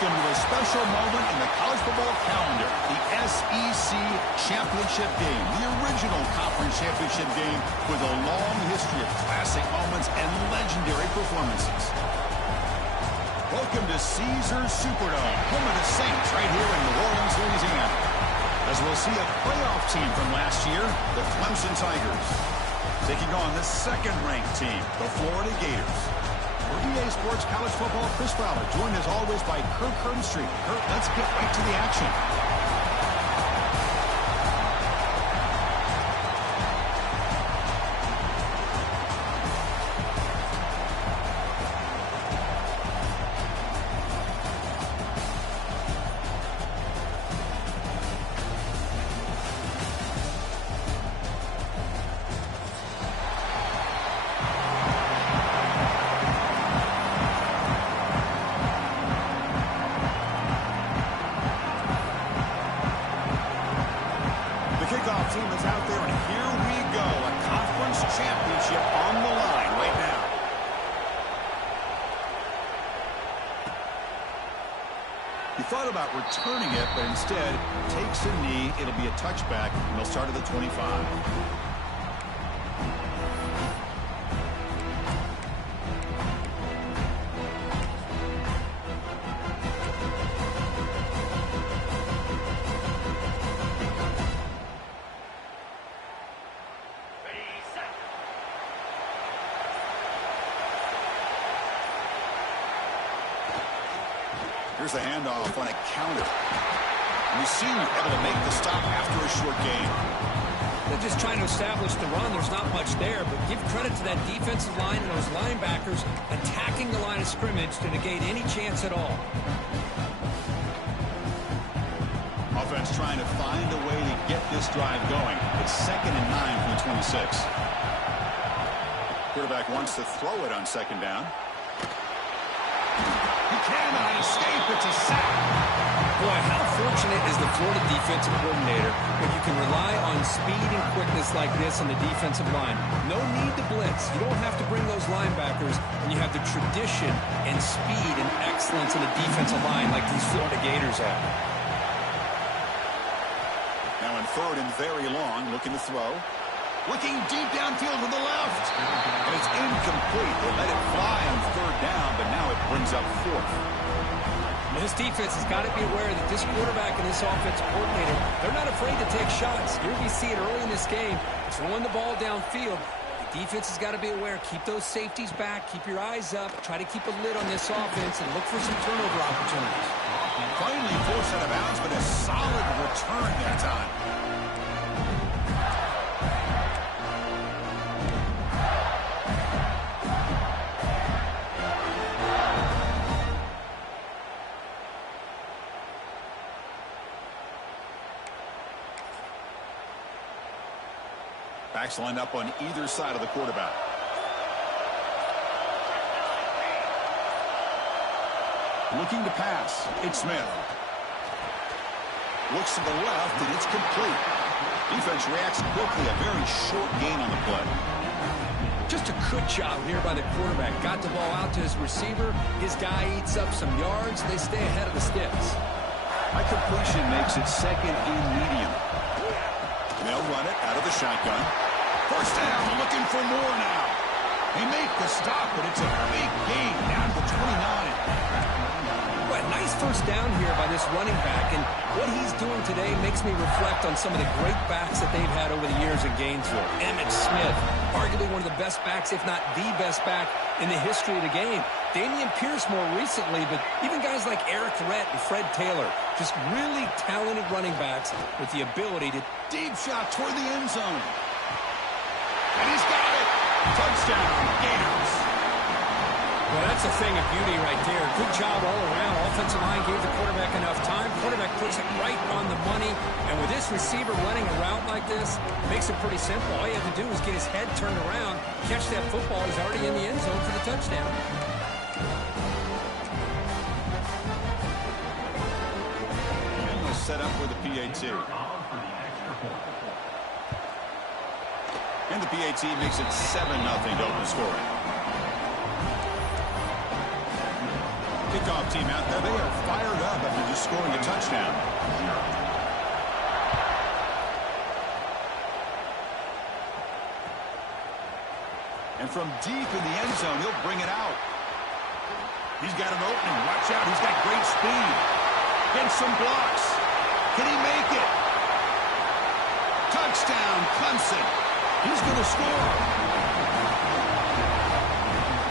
Welcome to a special moment in the college football calendar, the SEC championship game, the original conference championship game with a long history of classic moments and legendary performances. Welcome to Caesars Superdome, home of the Saints, right here in New Orleans, Louisiana. As we'll see a playoff team from last year, the Clemson Tigers, taking on the second-ranked team, the Florida Gators. For EA Sports College Football, Chris Fowler, joined as always by Kirk Herbstreit. Kirk, let's get right to the action. Team is out there, and here we go. A conference championship on the line right now. He thought about returning it, but instead takes a knee. It'll be a touchback, and they'll start at the 25. Here's the handoff on a counter. We see you able to make the stop after a short game. They're just trying to establish the run. There's not much there, but give credit to that defensive line and those linebackers attacking the line of scrimmage to negate any chance at all. Offense trying to find a way to get this drive going. It's 2nd and 9 from the 26. Quarterback wants to throw it on 2nd down. He cannot escape. It's a sack. Boy, how fortunate is the Florida defensive coordinator when you can rely on speed and quickness like this on the defensive line. No need to blitz. You don't have to bring those linebackers when you have the tradition and speed and excellence in the defensive line like these Florida Gators have. Now in 3rd and very long, looking to throw. Looking deep downfield with the left. And it's incomplete. They let it fly on 3rd down, but now it brings up 4th. This defense has got to be aware that this quarterback and this offensive coordinator, they're not afraid to take shots. Here we see it early in this game, throwing the ball downfield. The defense has got to be aware. Keep those safeties back. Keep your eyes up. Try to keep a lid on this offense and look for some turnover opportunities. Finally forced out of bounds, but a solid return that time. Backs lined up on either side of the quarterback. Looking to pass. It's Smith. Looks to the left, and it's complete. Defense reacts quickly. A very short gain on the play. Just a good job here by the quarterback. Got the ball out to his receiver. His guy eats up some yards. They stay ahead of the sticks. High completion makes it 2nd and medium. They'll run it out of the shotgun. 1st down, looking for more now. They make the stop, but it's a big gain down to 29. Boy, nice 1st down here by this running back, and what he's doing today makes me reflect on some of the great backs that they've had over the years in Gainesville. Emmitt Smith, arguably one of the best backs, if not the best back in the history of the game. Damian Pierce more recently, but even guys like Eric Rhett and Fred Taylor, just really talented running backs with the ability to... Deep shot toward the end zone. And he's got it. Touchdown, Gators. Well, that's a thing of beauty right there. Good job all around. Offensive line gave the quarterback enough time. Quarterback puts it right on the money. And with this receiver running a route like this, makes it pretty simple. All you have to do is get his head turned around, catch that football. He's already in the end zone for the touchdown. Set up with the PAT. And the PAT makes it 7-0 to open scoring. Kickoff team out there, they are fired up after just scoring a touchdown. And from deep in the end zone, he'll bring it out. He's got an opening. Watch out. He's got great speed. Gets some blocks. Can he make it? Touchdown, Clemson. He's going to score.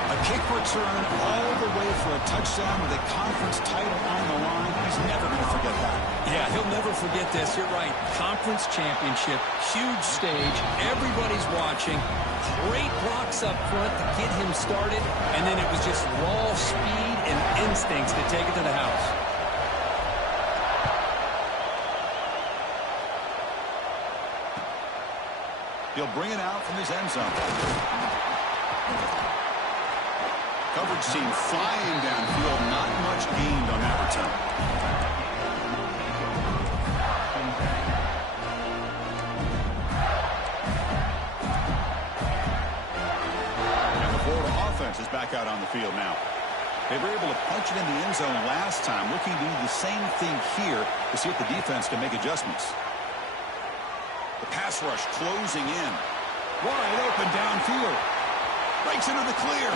A kick return all the way for a touchdown with a conference title on the line. He's never going to forget that. Yeah, he'll never forget this. You're right. Conference championship, huge stage. Everybody's watching. Great blocks up front to get him started. And then it was just raw speed and instincts to take it to the house. He'll bring it out from his end zone. Coverage team flying downfield. Not much gained on that return. And the Florida offense is back out on the field now. They were able to punch it in the end zone last time, looking to do the same thing here to see if the defense can make adjustments. The pass rush closing in. Wide open downfield. Breaks into the clear.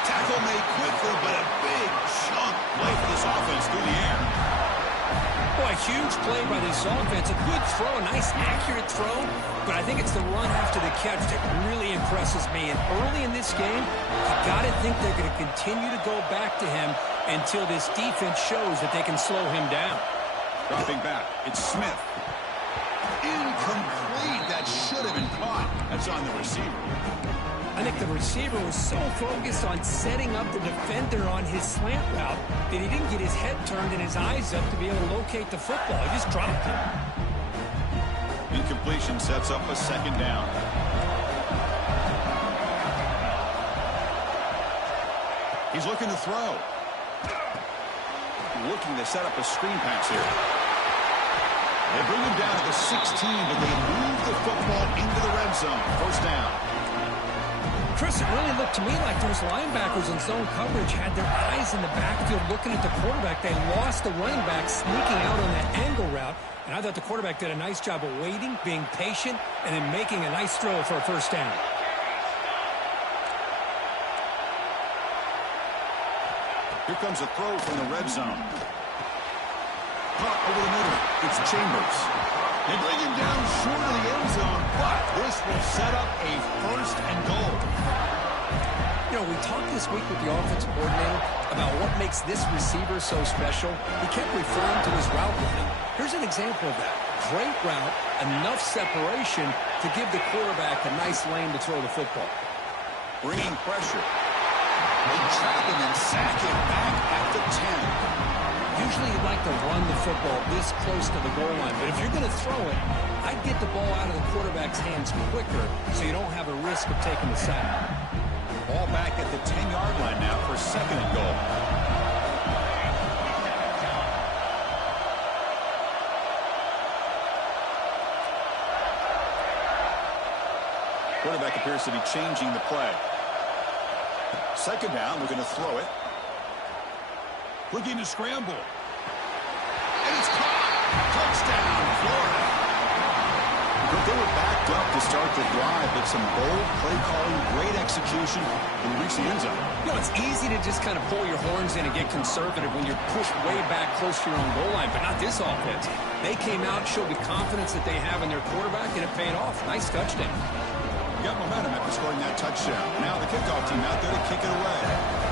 Tackle made quickly, but a big chunk play for this offense through the air. Boy, huge play by this offense. A good throw, a nice accurate throw. But I think it's the run after the catch that really impresses me. And early in this game, you got to think they're going to continue to go back to him until this defense shows that they can slow him down. Dropping back, it's Smith. Incomplete. That should have been caught. That's on the receiver. I think the receiver was so focused on setting up the defender on his slant route that he didn't get his head turned and his eyes up to be able to locate the football. He just dropped it. Incompletion sets up a second down. He's looking to throw. Looking to set up a screen pass here. They bring him down to the 16, but they move the football into the red zone. First down. Chris, it really looked to me like those linebackers in zone coverage had their eyes in the backfield looking at the quarterback. They lost the running back sneaking out on that angle route. And I thought the quarterback did a nice job of waiting, being patient, and then making a nice throw for a first down. Here comes a throw from the red zone. Caught over the middle. It's Chambers. They bring him down short of the end zone, but this will set up a first and goal. You know, we talked this week with the offensive coordinator about what makes this receiver so special. He kept referring to his route running. Here's an example of that. Great route, enough separation to give the quarterback a nice lane to throw the football. Bringing pressure. They trap him and sack him back at the 10. Usually you'd like to run the football this close to the goal line, but if you're going to throw it, I'd get the ball out of the quarterback's hands quicker so you don't have a risk of taking the sack. Ball back at the 10-yard line now for second and goal. Quarterback appears to be changing the play. Second down, we're going to throw it. Looking to scramble. And it's caught. Touchdown, Florida. But they were backed up to start the drive, but some bold play calling, great execution, and reach the end zone. You know, it's easy to just kind of pull your horns in and get conservative when you're pushed way back close to your own goal line, but not this offense. They came out, showed the confidence that they have in their quarterback, and it paid off. Nice touchdown. Got momentum after scoring that touchdown. Now the kickoff team out there to kick it away.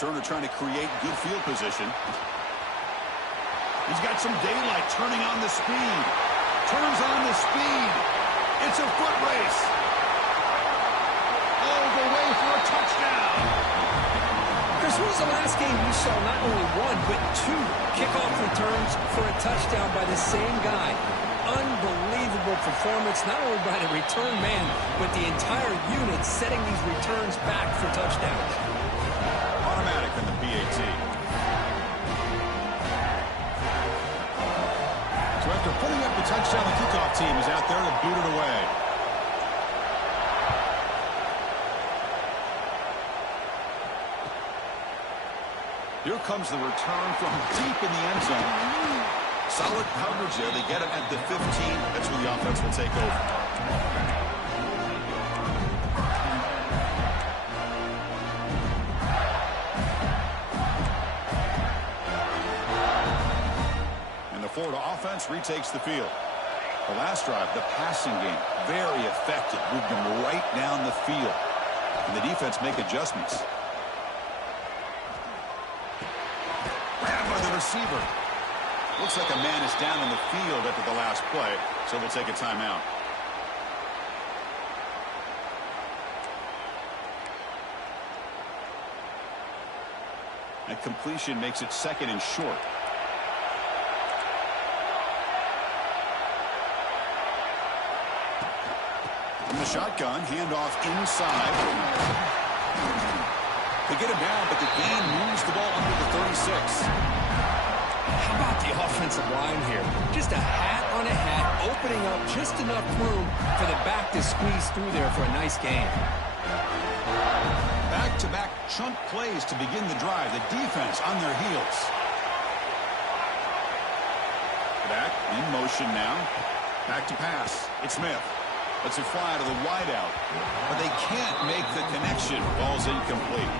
Turner trying to create good field position. He's got some daylight, turning on the speed. Turns on the speed. It's a foot race. All the way for a touchdown. Chris, when was the last game you saw not only one, but two kickoff returns for a touchdown by the same guy? Unbelievable performance, not only by the return man, but the entire unit setting these returns back for touchdowns. Automatic in the PAT. So after putting up the touchdown, the kickoff team is out there to boot it away. Here comes the return from deep in the end zone. Solid coverage there. They get it at the 15. That's where the offense will take over. And the Florida offense retakes the field. The last drive, the passing game, very effective. Moved them right down the field. And the defense make adjustments. Receiver. Looks like a man is down on the field after the last play, so we'll take a timeout. That completion makes it 2nd and short. From the shotgun, handoff inside. They get him down, but the gain moves the ball under the 36. How about the offensive line here? Just a hat on a hat, opening up just enough room for the back to squeeze through there for a nice gain. Back-to-back chunk plays to begin the drive. The defense on their heels. Back in motion now. Back to pass. It's Smith. Lets it fly to the wideout. But they can't make the connection. Ball's incomplete.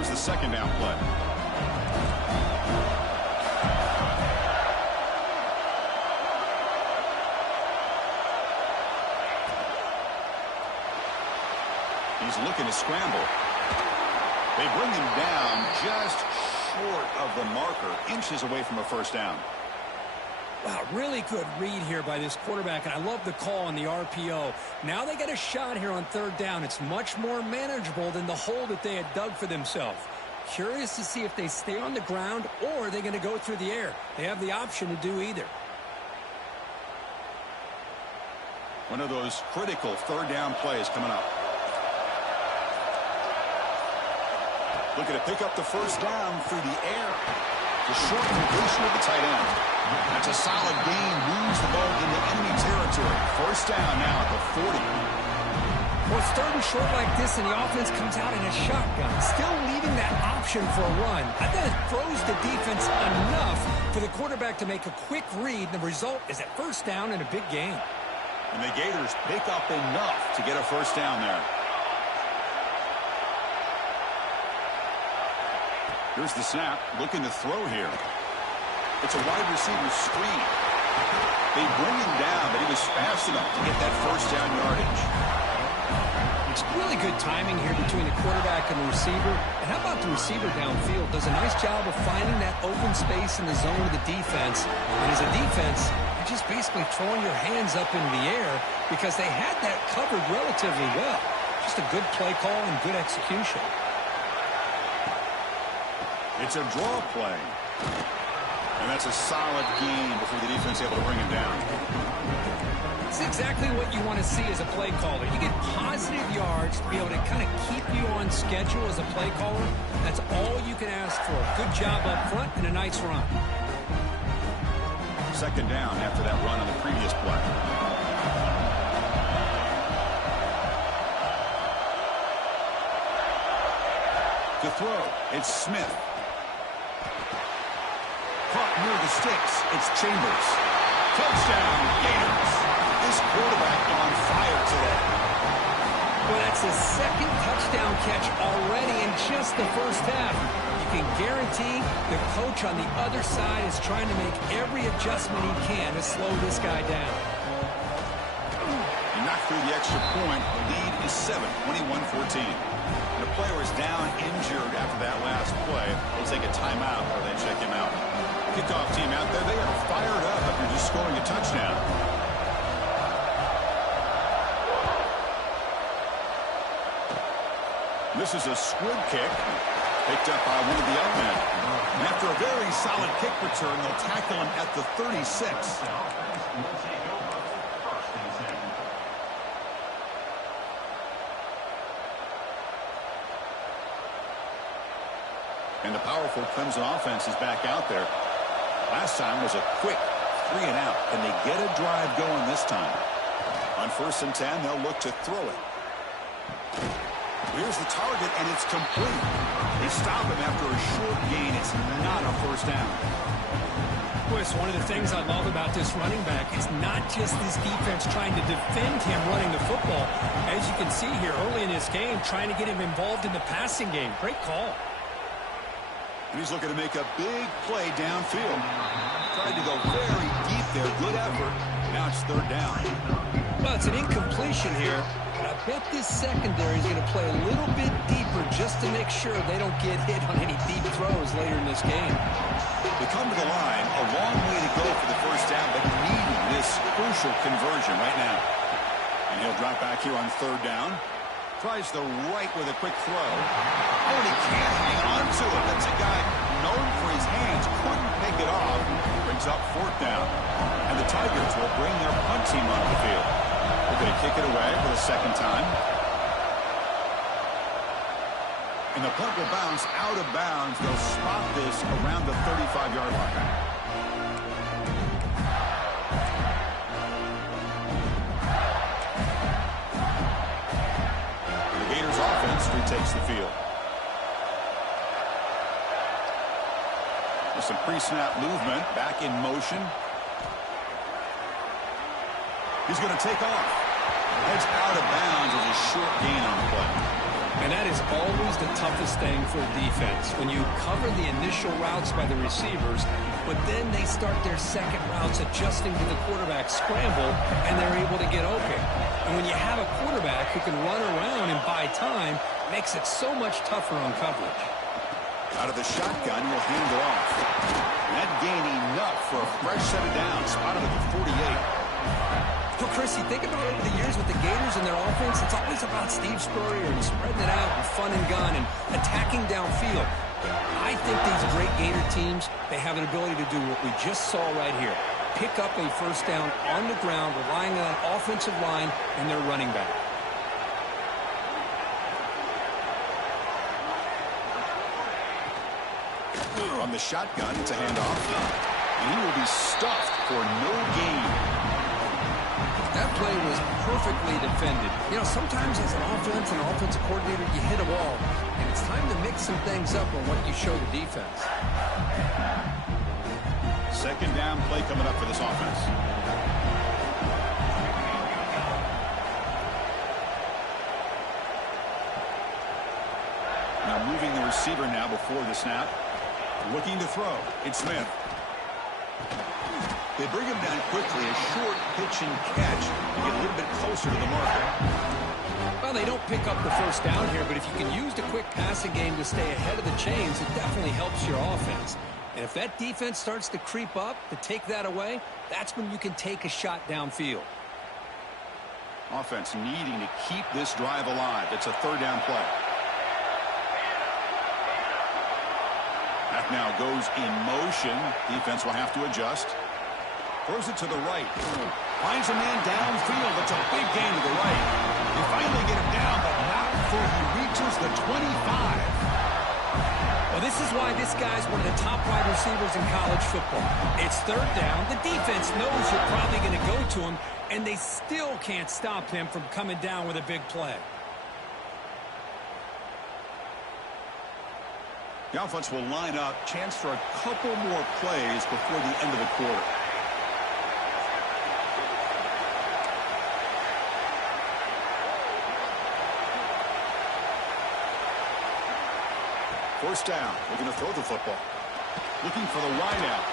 The second down play. He's looking to scramble. They bring him down just short of the marker, inches away from a first down. Wow, really good read here by this quarterback, and I love the call on the RPO. Now they get a shot here on 3rd down. It's much more manageable than the hole that they had dug for themselves. Curious to see if they stay on the ground or are they going to go through the air. They have the option to do either. One of those critical 3rd down plays coming up. Looking to pick up the first down through the air. The short completion of the tight end. That's a solid gain. Moves the ball into enemy territory. First down now at the 40. Well, it's 3rd and short like this, and the offense comes out in a shotgun. Still leaving that option for a run. I think it throws the defense enough for the quarterback to make a quick read. The result is a first down and a big gain. And the Gators pick up enough to get a first down there. Here's the snap. Looking to throw here. It's a wide receiver screen. They bring him down, but he was fast enough to get that first down yardage. It's really good timing here between the quarterback and the receiver. And how about the receiver downfield? Does a nice job of finding that open space in the zone of the defense. And as a defense, you're just basically throwing your hands up into the air because they had that covered relatively well. Just a good play call and good execution. It's a draw play. And that's a solid gain before the defense is able to bring him down. It's exactly what you want to see as a play caller. You get positive yards to be able to kind of keep you on schedule as a play caller. That's all you can ask for. Good job up front and a nice run. Second down after that run on the previous play. To throw, it's Smith. Caught near the sticks. It's Chambers. Touchdown, Gators. This quarterback on fire today. Well, that's his 2nd touchdown catch already in just the first half. You can guarantee the coach on the other side is trying to make every adjustment he can to slow this guy down. He knocked through the extra point. The lead is 7, 21-14. The player is down injured after that last play. They'll take a timeout or they check him out. Kickoff team out there, they are fired up after just scoring a touchdown. This is a squib kick. Picked up by one of the up men. And after a very solid kick return, they'll tackle him at the 36. And the powerful Clemson offense is back out there. Last time was a quick 3 and out. Can they get a drive going this time? On 1st and 10, they'll look to throw it. Here's the target, and it's complete. They stop him after a short gain. It's not a 1st down. Chris, one of the things I love about this running back is not just this defense trying to defend him running the football. As you can see here early in this game, trying to get him involved in the passing game. Great call. And he's looking to make a big play downfield. Tried to go very deep there. Good effort. Now it's 3rd down. Well, it's an incompletion here. But I bet this secondary is going to play a little bit deeper just to make sure they don't get hit on any deep throws later in this game. They come to the line. A long way to go for the 1st down, but needing this crucial conversion right now. And he'll drop back here on 3rd down. Tries the right with a quick throw. Oh, and he can't hang on to it. That's a guy known for his hands. Couldn't pick it off. Brings up 4th down. And the Tigers will bring their punt team onto the field. They're going to kick it away for the 2nd time. And the punt will bounce out of bounds. They'll spot this around the 35-yard line. Takes the field. With some pre-snap movement, back in motion. He's going to take off. Heads out of bounds with a short gain on the play. And that is always the toughest thing for a defense. When you cover the initial routes by the receivers, but then they start their second routes adjusting to the quarterback's scramble, and they're able to get open. And when you have a quarterback who can run around and buy time, makes it so much tougher on coverage. Out of the shotgun, he'll hand it off. That gain enough for a fresh set of downs. Spotted at the 48. Well, Chris, you think about over the years with the Gators and their offense, it's always about Steve Spurrier and spreading it out and fun and gun and attacking downfield. I think these great Gator teams, they have an ability to do what we just saw right here. Pick up a 1st down on the ground, relying on that offensive line and their running back. On the shotgun, it's a handoff. And he will be stuffed for no gain. That play was perfectly defended. You know, sometimes as an offensive coordinator, you hit a wall. And it's time to mix some things up on what you show the defense. 2nd down play coming up for this offense. Now moving the receiver now before the snap. Looking to throw. It's Smith. They bring him down quickly. A short pitch and catch to get a little bit closer to the marker. Well, they don't pick up the 1st down here, but if you can use the quick passing game to stay ahead of the chains, it definitely helps your offense. And if that defense starts to creep up to take that away, that's when you can take a shot downfield. Offense needing to keep this drive alive. It's a 3rd down play. That now goes in motion. Defense will have to adjust. Throws it to the right. Finds a man downfield. That's a big gain to the right. You finally get him down, but not before he reaches the 25. Well, this is why this guy's one of the top wide receivers in college football. It's 3rd down. The defense knows you're probably going to go to him, and they still can't stop him from coming down with a big play. The offense will line up. Chance for a couple more plays before the end of the quarter. First down. They're going to throw the football. Looking for the wide out.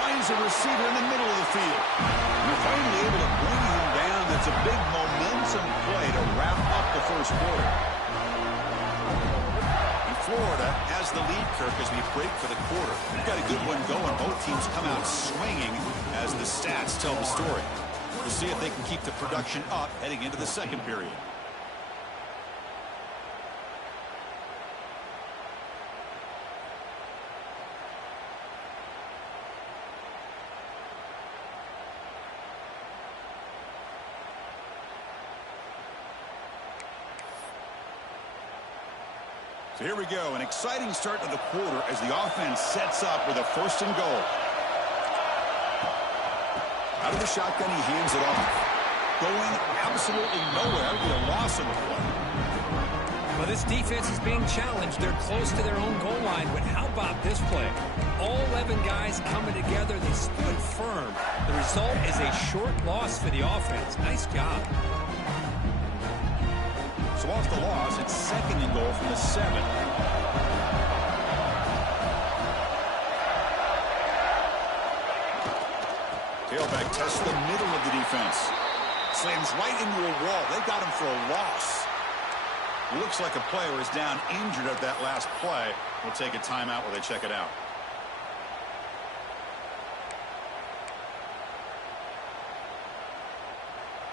Finds a receiver in the middle of the field. And they're finally able to bring him down. That's a big momentum play to wrap up the 1st quarter. And Florida has the lead, Kirk, as we break for the quarter. We've got a good one going. Both teams come out swinging as the stats tell the story. We'll see if they can keep the production up heading into the 2nd period. So here we go, an exciting start to the quarter as the offense sets up with a 1st and goal. Out of the shotgun, he hands it off. Going absolutely nowhere, it'll be a loss of the play. Well, this defense is being challenged. They're close to their own goal line, but how about this play? All 11 guys coming together, they stood firm. The result is a short loss for the offense. Nice job. So off the loss, it's 2nd and goal from the 7. Tailback tests the middle of the defense. Slams right into a wall. They got him for a loss. Looks like a player is down injured at that last play. We'll take a timeout while they check it out.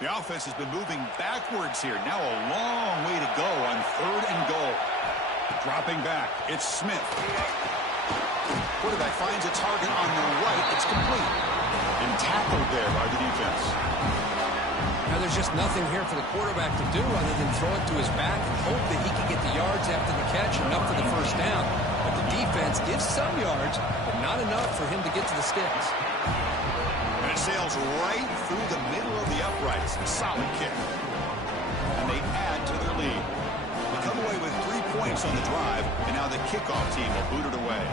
The offense has been moving backwards here. Now a long way to go on 3rd and goal. Dropping back, it's Smith. Quarterback finds a target on the right. It's complete. And tackled there by the defense. Now there's just nothing here for the quarterback to do other than throw it to his back and hope that he can get the yards after the catch and up for the 1st down. But the defense gives some yards, but not enough for him to get to the sticks. And it sails right through the middle of the uprights. Solid kick. And they add to their lead. They come away with 3 points on the drive, and now the kickoff team will boot it away.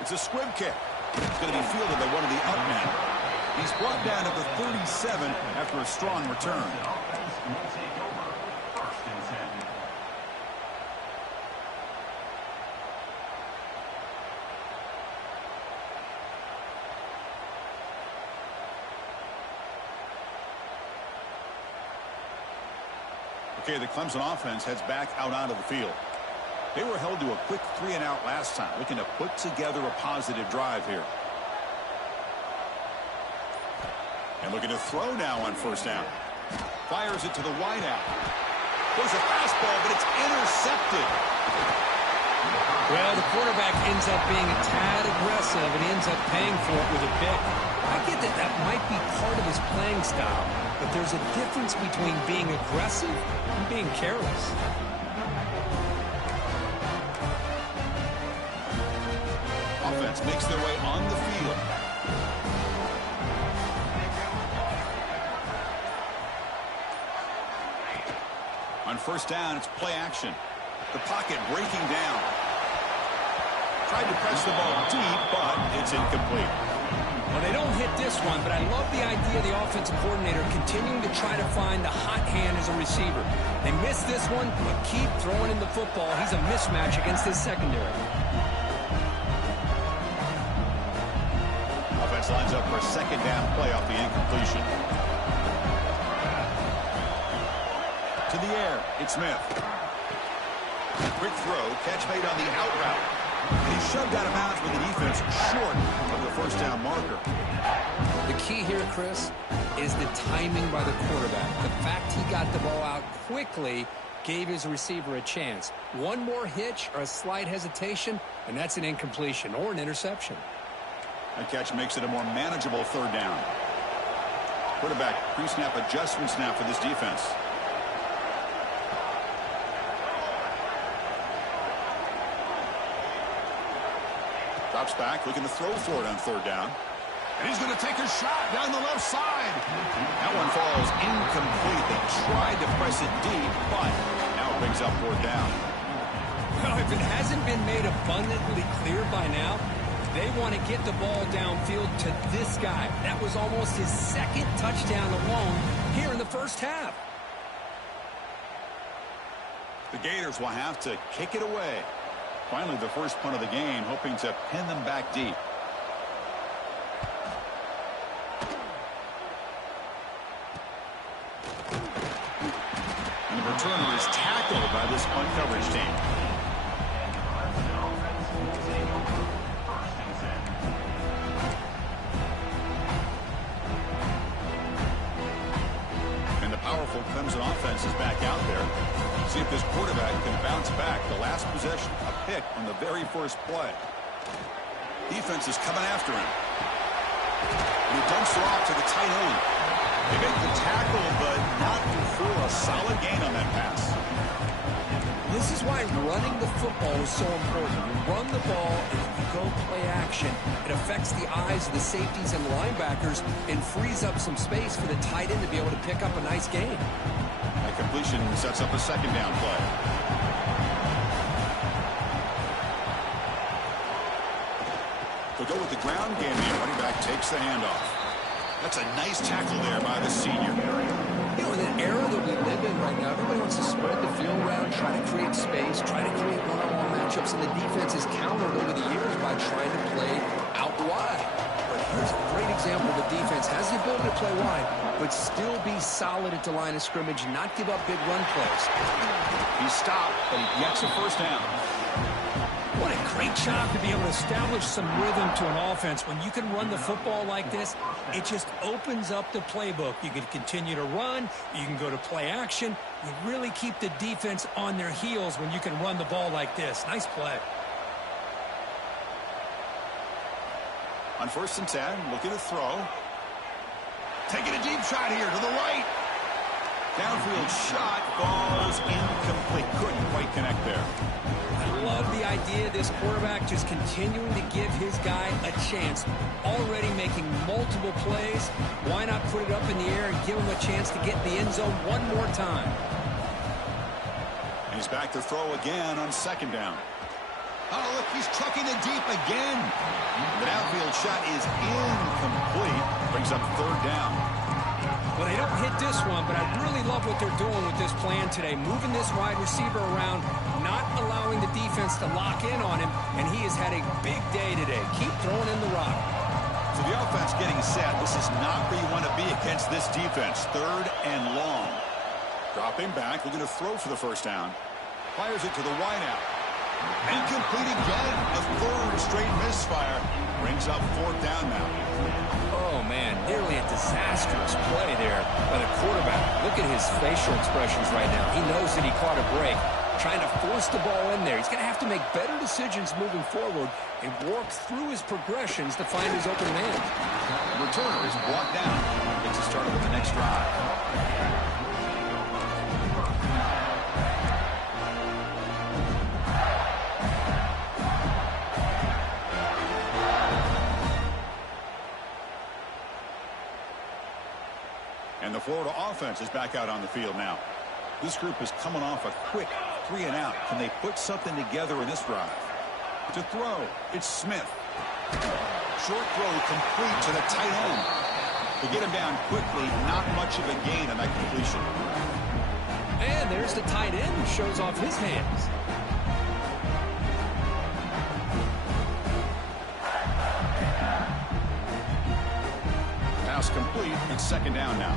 It's a squib kick. It's going to be fielded by one of the up men. He's brought down to the 37 after a strong return. Okay, the Clemson offense heads back out onto the field. They were held to a quick 3-and-out last time, looking to put together a positive drive here. And looking to throw now on 1st down. Fires it to the wideout. There's a fastball, but it's intercepted. Well, the quarterback ends up being a tad aggressive and ends up paying for it with a pick. I get that that might be part of his playing style, but there's a difference between being aggressive and being careless. Offense makes their way on the field. On 1st down, it's play action. The pocket breaking down. Tried to press the ball deep, but it's incomplete. Well, they don't hit this one, but I love the idea of the offensive coordinator continuing to try to find the hot hand as a receiver. They missed this one, but keep throwing him the football. He's a mismatch against his secondary. Offense lines up for a 2nd down play off the incompletion. To the air, it's Smith. Quick throw, catch made on the out route. And he's shoved out of bounds with the defense short of the 1st down marker. The key here, Chris, is the timing by the quarterback. The fact he got the ball out quickly gave his receiver a chance. One more hitch or a slight hesitation, and that's an incompletion or an interception. That catch makes it a more manageable 3rd down. Quarterback pre-snap adjustments now for this defense. Drops back, looking to throw for it on 3rd down. And he's going to take a shot down the left side. That one falls incomplete. They tried to press it deep, but now it brings up 4th down. Well, if it hasn't been made abundantly clear by now, they want to get the ball downfield to this guy. That was almost his 2nd touchdown alone here in the 1st half. The Gators will have to kick it away. Finally, the first punt of the game, hoping to pin them back deep. And the returner is tackled by this punt coverage team. And the powerful Clemson offense is back out there. See if this quarterback can bounce back. The last possession, a pick on the very first play. Defense is coming after him. And he dumps it off to the tight end. They make the tackle, but not before a solid gain on that pass. This is why running the football is so important. You run the ball, and if you go play action, it affects the eyes of the safeties and linebackers and frees up some space for the tight end to be able to pick up a nice gain. That completion sets up a second down play. They'll go with the ground game here. Running back takes the handoff. That's a nice tackle there by the senior. You know, in the era that we live in right now, everybody wants to spread the field around, try to create space, try to create one-on-one matchups, and the defense is countered over the years by trying to play out wide. But here's a great example. The defense has the ability to play wide, but still be solid at the line of scrimmage, not give up big run plays. He stopped, but he gets a first down. What a great job to be able to establish some rhythm to an offense. When you can run the football like this, it just opens up the playbook. You can continue to run. You can go to play action. You really keep the defense on their heels when you can run the ball like this. Nice play. On 1st and 10, looking to throw. Taking a deep shot here to the right. Downfield shot falls incomplete. Couldn't quite connect there. I love the idea of this quarterback just continuing to give his guy a chance. Already making multiple plays. Why not put it up in the air and give him a chance to get in the end zone one more time? And he's back to throw again on 2nd down. Oh, look, he's chucking it deep again. The downfield shot is incomplete. Brings up 3rd down. Well, they don't hit this one, but I really love what they're doing with this plan today. Moving this wide receiver around, not allowing the defense to lock in on him, and he has had a big day today. Keep throwing in the rock. So the offense getting set. This is not where you want to be against this defense. 3rd and long. Dropping back, looking to throw for the 1st down. Fires it to the wideout. Incomplete again. The 3rd straight misfire. Brings up 4th down now. Oh, man, nearly a disastrous play there by the quarterback. Look at his facial expressions right now. He knows that he caught a break, trying to force the ball in there. He's going to have to make better decisions moving forward and work through his progressions to find his open man. The returner is brought down. Gets us started with the next drive. And the Florida offense is back out on the field now. This group is coming off a quick 3 and out. Can they put something together in this drive? To throw, it's Smith. Short throw complete to the tight end. They get him down quickly, not much of a gain on that completion. And there's the tight end who shows off his hands. Pass complete. It's 2nd down now.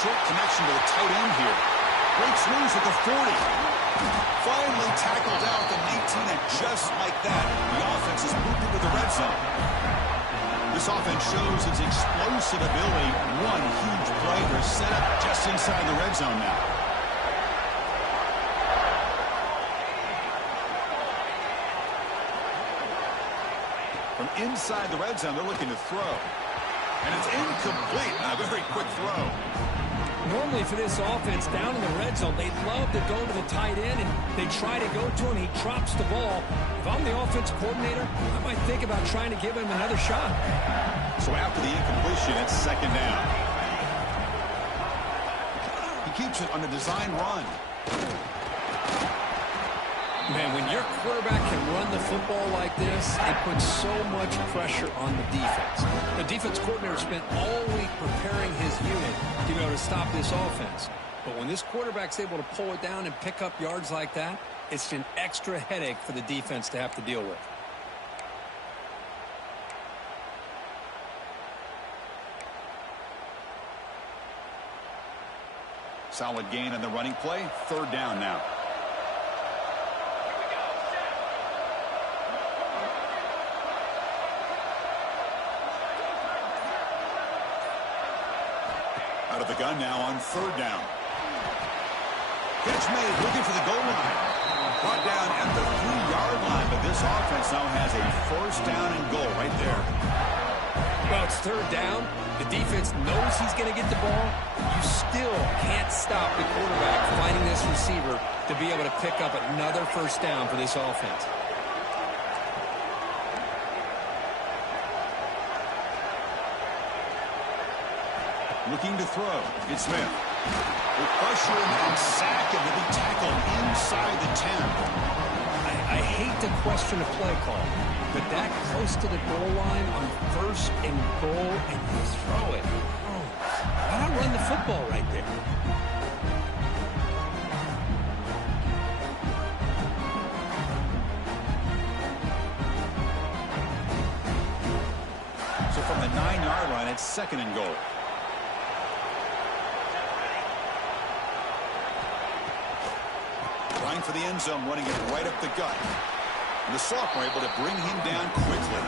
Short connection to the tight end here. Breaks loose at the 40. Finally tackled out the 19, and just like that, the offense has moved into the red zone. This offense shows its explosive ability. One huge play. They're set up just inside the red zone now. From inside the red zone, they're looking to throw. And it's incomplete. A very quick throw. Normally for this offense, down in the red zone, they love to go to the tight end, and they try to go to him. He drops the ball. If I'm the offensive coordinator, I might think about trying to give him another shot. So after the incompletion, it's 2nd down. He keeps it on the design run. Man, when your quarterback can run the football like this, it puts so much pressure on the defense. The defense coordinator spent all week preparing his unit to be able to stop this offense. But when this quarterback's able to pull it down and pick up yards like that, it's an extra headache for the defense to have to deal with. Solid gain on the running play. 3rd down now. Out of the gun now on 3rd down. Catch made, looking for the goal line. Brought down at the 3-yard line, but this offense now has a first down and goal right there. Well, it's third down. The defense knows he's going to get the ball. You still can't stop the quarterback finding this receiver to be able to pick up another first down for this offense. Looking to throw. It's Smith. With pressure and sack, and will be tackled inside the 10. I hate to question a play call, but that close to the goal line on first and goal, and you throw it. Oh, why not run the football right there? So from the 9-yard line, it's second and goal. Trying for the end zone, running it right up the gut. And the sophomore able to bring him down quickly.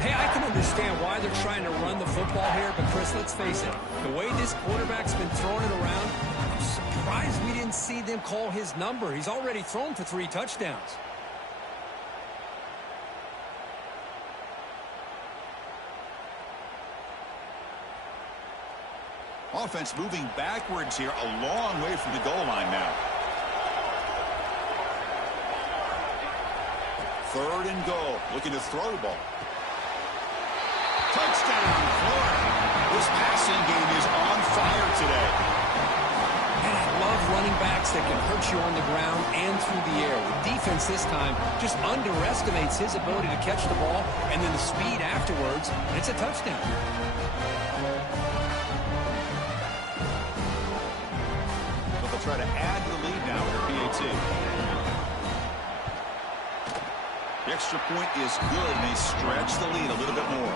Hey, I can understand why they're trying to run the football here, but Chris, let's face it, the way this quarterback's been throwing it around, I'm surprised we didn't see them call his number. He's already thrown for 3 touchdowns. Offense moving backwards here, a long way from the goal line now. Third and goal, looking to throw the ball. Touchdown, Florida. This passing game is on fire today. And I love running backs that can hurt you on the ground and through the air. The defense this time just underestimates his ability to catch the ball, and then the speed afterwards, and it's a touchdown. But they'll try to add to the lead now with their PAT. The extra point is good, and they stretch the lead a little bit more.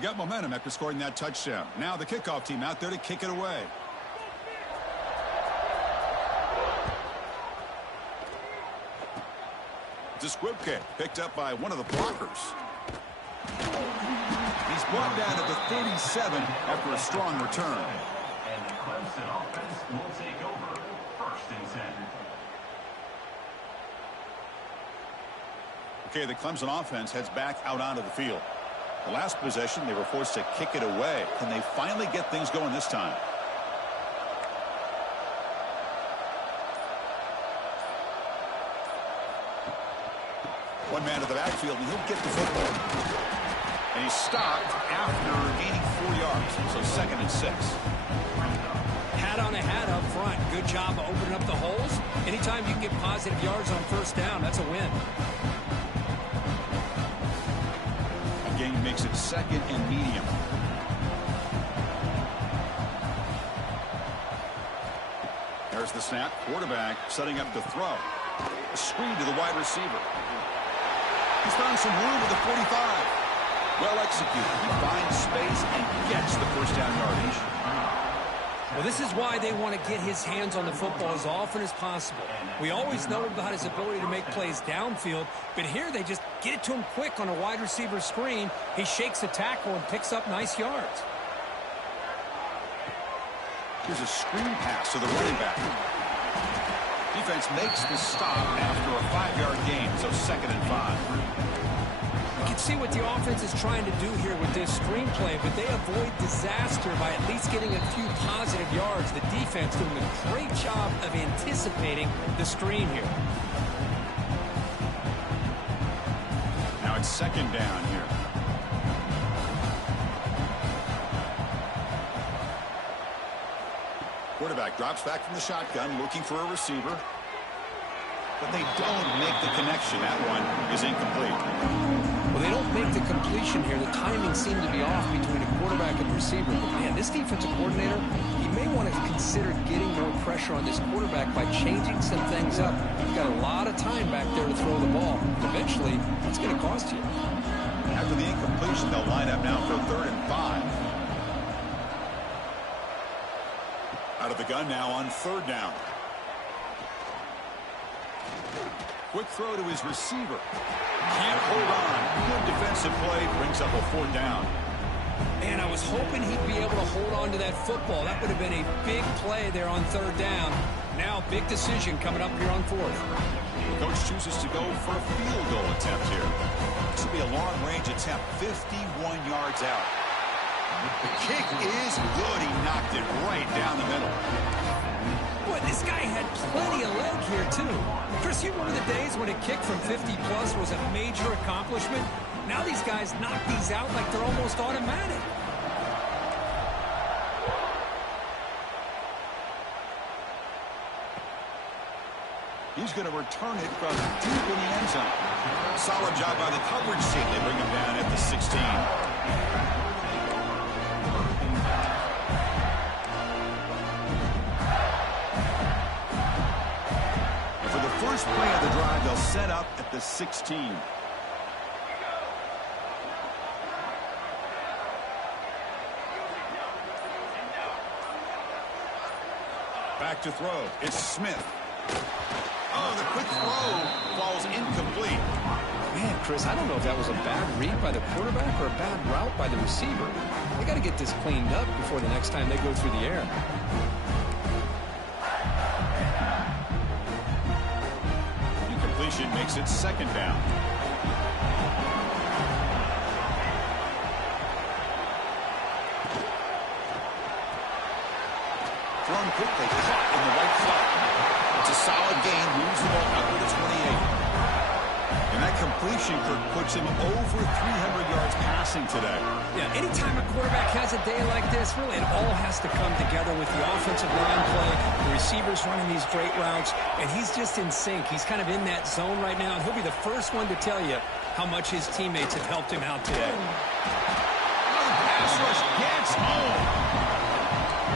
Got momentum after scoring that touchdown. Now the kickoff team out there to kick it away. It's a squib kick picked up by one of the blockers. He's brought down at the 37 after a strong return. And the Clemson offense will take over first and 10. Okay, the Clemson offense heads back out onto the field. The last possession, they were forced to kick it away. Can they finally get things going this time? One man to the backfield, and he'll get the football. And he's stopped after gaining 4 yards. So second and 6. Hat on a hat up front. Good job of opening up the holes. Anytime you can get positive yards on first down, that's a win. Game makes it second and medium. There's the snap. Quarterback setting up to throw. A screen to the wide receiver. He's found some room with the 45. Well executed. He finds space and gets the first down yardage. Well, this is why they want to get his hands on the football as often as possible. We always know about his ability to make plays downfield, but here they just get it to him quick on a wide receiver screen. He shakes the tackle and picks up nice yards. Here's a screen pass to the running back. Defense makes the stop after a 5-yard gain, so second and 5. You can see what the offense is trying to do here with this screenplay, but they avoid disaster by at least getting a few positive yards. The defense doing a great job of anticipating the screen here. Now it's second down here. Quarterback drops back from the shotgun, looking for a receiver. but they don't make the connection. That one is incomplete. Well, they don't make the completion here. The timing seemed to be off between a quarterback and receiver. But, man, this defensive coordinator, he may want to consider getting more pressure on this quarterback by changing some things up. You've got a lot of time back there to throw the ball. Eventually, it's going to cost you. After the incompletion, they'll line up now for 3rd and 5. Out of the gun now on 3rd down. Quick throw to his receiver. Can't hold on. Good defensive play. Brings up a 4th down. Man, I was hoping he'd be able to hold on to that football. That would have been a big play there on 3rd down. Now, big decision coming up here on 4th. The coach chooses to go for a field goal attempt here. This will be a long-range attempt, 51 yards out. The kick is good. He knocked it right down the middle. Boy, this guy had plenty of leg here, too. Chris, you remember the days when a kick from 50-plus was a major accomplishment? Now these guys knock these out like they're almost automatic. He's going to return it from deep in the end zone. Solid job by the coverage team. They bring him down at the 16. First play of the drive, they'll set up at the 16. Back to throw. It's Smith. Oh, the quick throw falls incomplete. Man, Chris, I don't know if that was a bad read by the quarterback or a bad route by the receiver. They got to get this cleaned up before the next time they go through the air. Makes it 2nd down. Thrown quickly, caught in the right flat. It's a solid gain, moves the ball up to the 28. And that completion puts him over 300 yards passing today. Yeah, anytime a quarterback has a day like this, really it all has to come together with the offensive line play, the receivers running these great routes, and he's just in sync. He's kind of in that zone right now, and he'll be the first one to tell you how much his teammates have helped him out today. Pass rush gets home.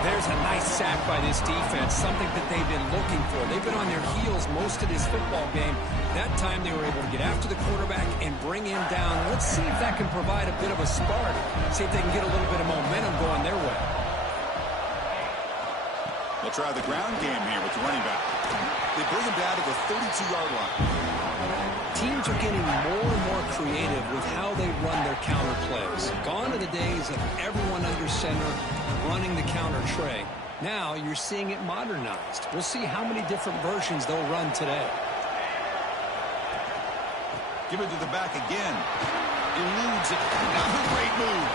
There's a nice sack by this defense, something that they've been looking for. They've been on their heels most of this football game. That time they were able to get after the quarterback and bring him down. Let's see if that can provide a bit of a spark. See if they can get a little bit of momentum going their way. They'll try the ground game here with the running back. They bring him down to the 32-yard line. Teams are getting more and more creative with how they run their counter plays. Gone are the days of everyone under center running the counter tray. Now you're seeing it modernized. We'll see how many different versions they'll run today. Give it to the back again. Eludes it. Another great move.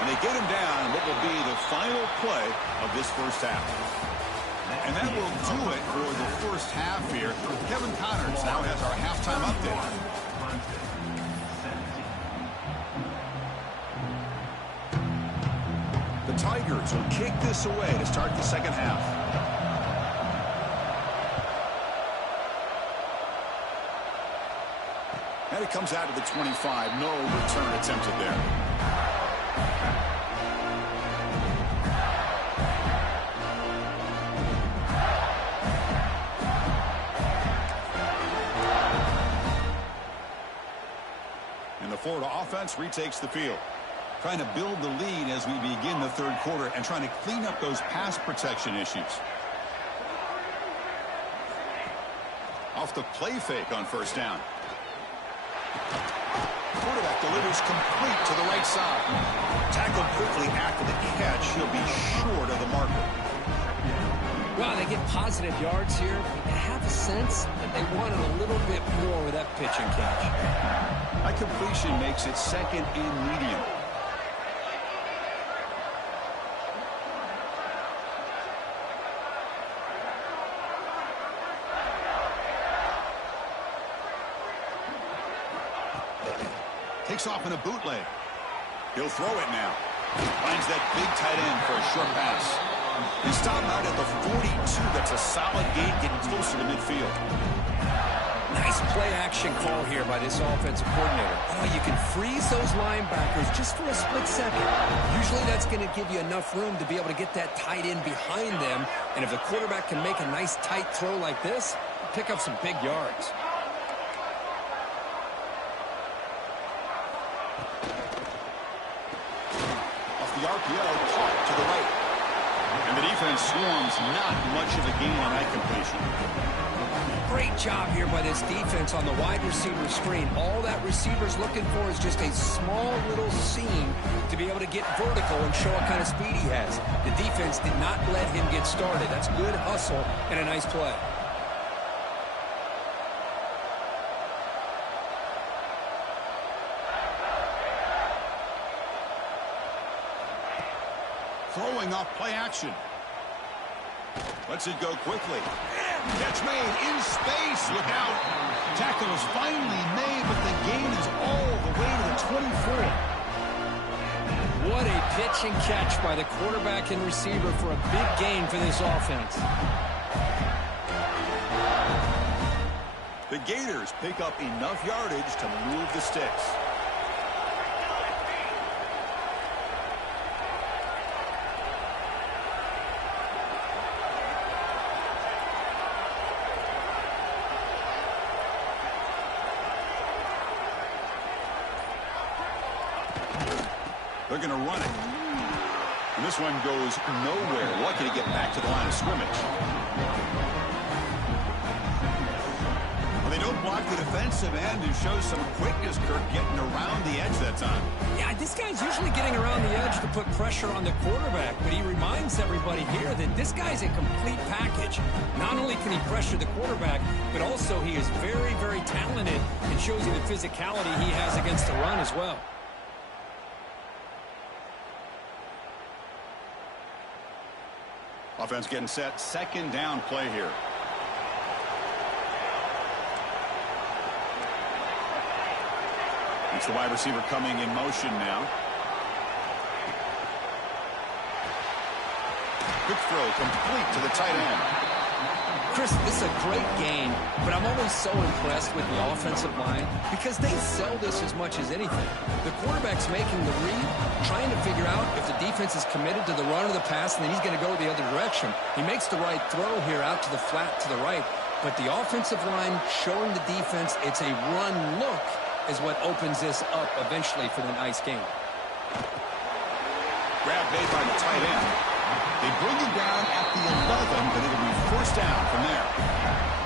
And they get him down what will be the final play of this first half. And that will do it for the first half here. Kevin Connors now has our halftime update. The Tigers will kick this away to start the second half. And it comes out to the 25. No return attempted there. And the Florida offense retakes the field. Trying to build the lead as we begin the third quarter and trying to clean up those pass protection issues. Off the play fake on first down. Quarterback delivers complete to the right side. Tackled quickly after the catch. He'll be short of the marker. Well, they get positive yards here, but they have a sense that they wanted a little bit more with that pitch and catch. That completion makes it 2nd and medium. Takes off in a bootleg. He'll throw it now. Finds that big tight end for a short pass. They stop out at the 42. That's a solid gain, getting closer to midfield. Nice play-action call here by this offensive coordinator. Oh, you can freeze those linebackers just for a split second. Usually that's going to give you enough room to be able to get that tight end behind them. And if the quarterback can make a nice tight throw like this, pick up some big yards. Off the RPO, caught to the right. And the defense swarms, not much of a gain on that completion. Great job here by this defense on the wide receiver screen. All that receiver's looking for is just a small little seam to be able to get vertical and show what kind of speed he has. The defense did not let him get started. That's good hustle and a nice play. Throwing off play action. Lets it go quickly. Catch made in space. Look out. Tackle is finally made, but the gain is all the way to the 24. What a pitch and catch by the quarterback and receiver for a big gain for this offense. The Gators pick up enough yardage to move the sticks. They're going to run it. And this one goes nowhere. Lucky to get back to the line of scrimmage. Well, they don't block the defensive end and show some quickness, Kirk, getting around the edge that time. Yeah, this guy's usually getting around the edge to put pressure on the quarterback, but he reminds everybody here that this guy's a complete package. Not only can he pressure the quarterback, but also he is very, very talented and shows you the physicality he has against the run as well. Offense getting set. Second down play here. It's the wide receiver coming in motion now. Quick throw complete to the tight end. Chris, this is a great game, but I'm always so impressed with the offensive line because they sell this as much as anything. The quarterback's making the read, trying to figure out if the defense is committed to the run or the pass, and then he's going to go the other direction. He makes the right throw here out to the flat to the right, but the offensive line showing the defense it's a run look is what opens this up eventually for the nice game. Grab made by the tight end. They bring him down at the 11, but it'll be first down from there.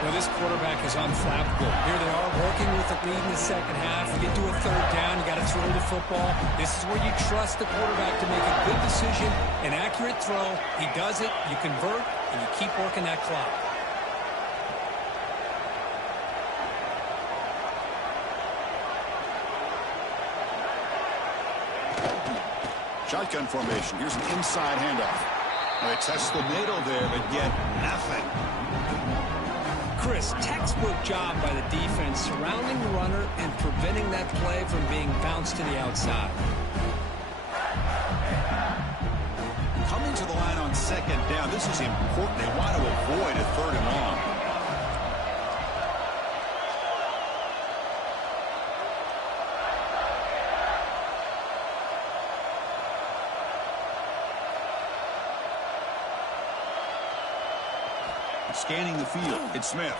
Well, this quarterback is unflappable. Here they are working with the lead in the second half. You get to a third down, you got to throw the football. This is where you trust the quarterback to make a good decision, an accurate throw. He does it, you convert, and you keep working that clock. Shotgun formation. Here's an inside handoff. They test the middle there, but get nothing. Chris, textbook job by the defense surrounding the runner and preventing that play from being bounced to the outside. Coming to the line on second down. This is important. They want to avoid a third and long. Scanning the field. It's Smith.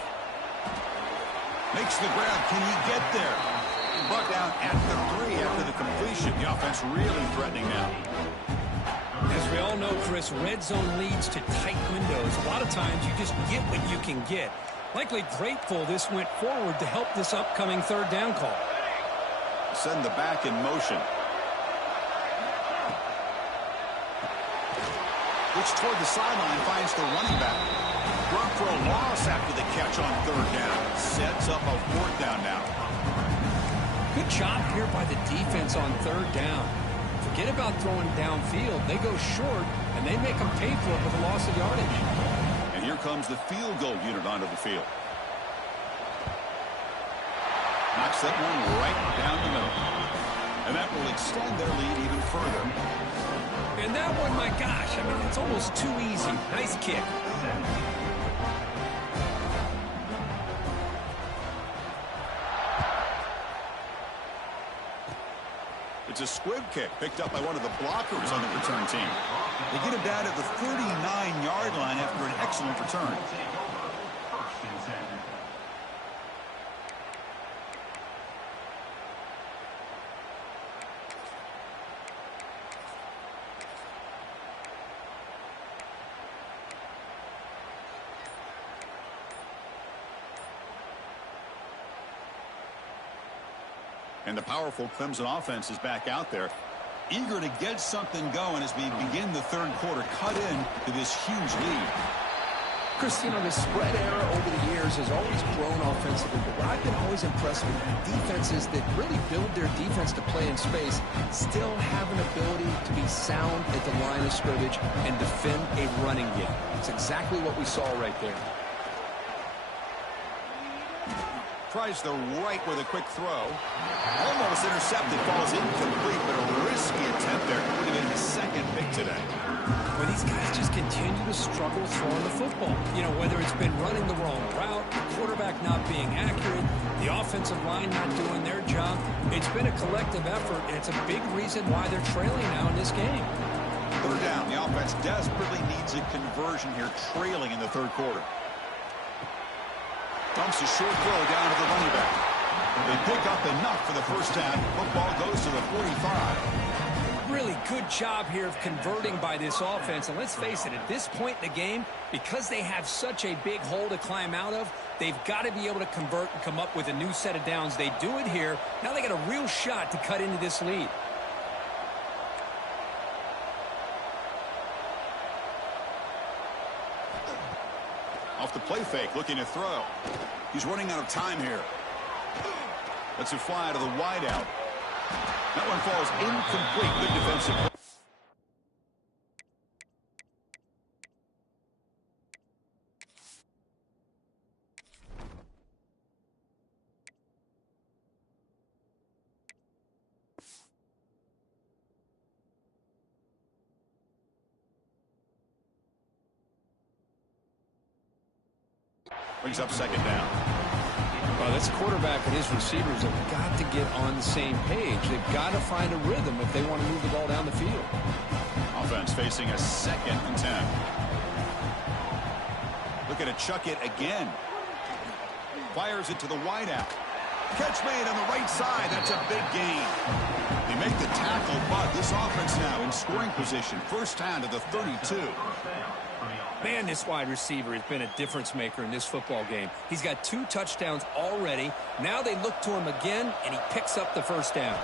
Makes the grab. Can he get there? Brought down at the 3 after the completion. The offense really threatening now. As we all know, Chris, red zone leads to tight windows. A lot of times you just get what you can get. Likely grateful this went forward to help this upcoming third down call. Send the back in motion. Which toward the sideline finds the running back. Run for a loss after the catch on third down. Sets up a fourth down now. Good job here by the defense on third down. Forget about throwing downfield. They go short, and they make them pay for it with a loss of yardage. And here comes the field goal unit onto the field. Knocks that one right down the middle. And that will extend their lead even further. And that one, my gosh, I mean, it's almost too easy. Nice kick. It's a squib kick picked up by one of the blockers on the return team. They get him down at the 39-yard line after an excellent return. And the powerful Clemson offense is back out there, eager to get something going as we begin the third quarter, cut in to this huge lead. Chris, you know, the spread era over the years has always grown offensively, but what I've been always impressed with defenses that really build their defense to play in space still have an ability to be sound at the line of scrimmage and defend a running game. It's exactly what we saw right there. Tries the right with a quick throw. Almost intercepted, falls incomplete, but a risky attempt there. Would have been his second pick today. Well, these guys just continue to struggle throwing the football. You know, whether it's been running the wrong route, the quarterback not being accurate, the offensive line not doing their job. It's been a collective effort, and it's a big reason why they're trailing now in this game. Third down. The offense desperately needs a conversion here, trailing in the third quarter. Dumps a short throw down to the running back. They pick up enough for the first down. Football goes to the 45. Really good job here of converting by this offense. And let's face it, at this point in the game, because they have such a big hole to climb out of, they've got to be able to convert and come up with a new set of downs. They do it here. Now they got a real shot to cut into this lead. Off the play fake, looking to throw. He's running out of time here. Lets it fly to the wideout. That one falls incomplete. Good defensive play. Brings up second down. Well, this quarterback and his receivers have got to get on the same page. They've got to find a rhythm if they want to move the ball down the field. Offense facing a 2nd and 10. Looking to chuck it again. Fires it to the wideout. Catch made on the right side. That's a big gain. They make the tackle, but this offense now in scoring position. First down to the 32. Man, this wide receiver has been a difference maker in this football game. He's got 2 touchdowns already. Now they look to him again, and he picks up the first down.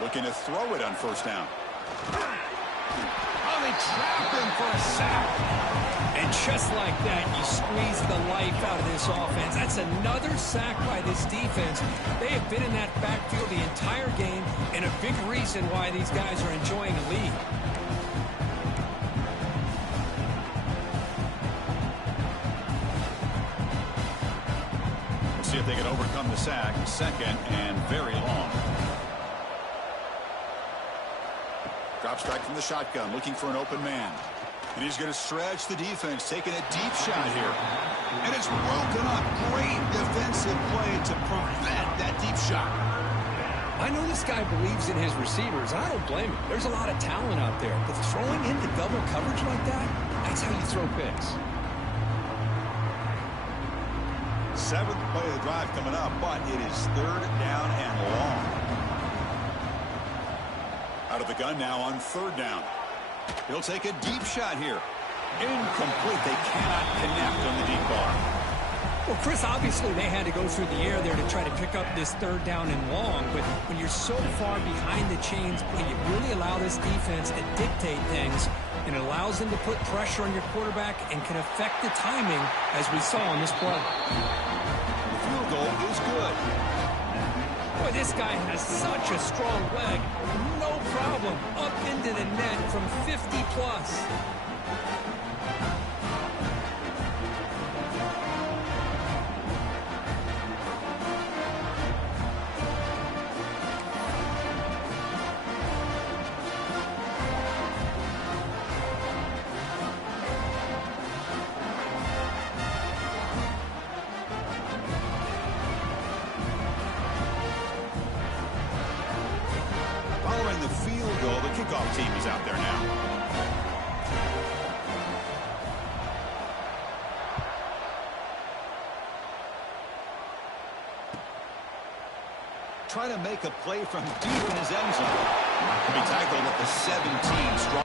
Looking to throw it on first down. Oh, they trapped him for a sack. And just like that, you squeeze the life out of this offense. That's another sack by this defense. They have been in that backfield the entire game, and a big reason why these guys are enjoying a lead. See if they can overcome the sack. Second and very long. Drops back from the shotgun, looking for an open man. And he's going to stretch the defense, taking a deep shot here. And it's broken up. Great defensive play to prevent that deep shot. I know this guy believes in his receivers. I don't blame him. There's a lot of talent out there. But throwing into double coverage like that, that's how you throw picks. 7th play of the drive coming up, but it is third down and long. Out of the gun now on third down. He'll take a deep shot here. Incomplete. They cannot connect on the deep ball. Well, Chris, obviously they had to go through the air there to try to pick up this third down and long, but when you're so far behind the chains, you really allow this defense to dictate things, and it allows them to put pressure on your quarterback and can affect the timing, as we saw on this play. The field goal is good. Boy, this guy has such a strong leg. No problem. Up into the net from 50 plus. a field goal. The kickoff team is out there now. Trying to make a play from deep in his end zone. To be tackled at the 17. Strong.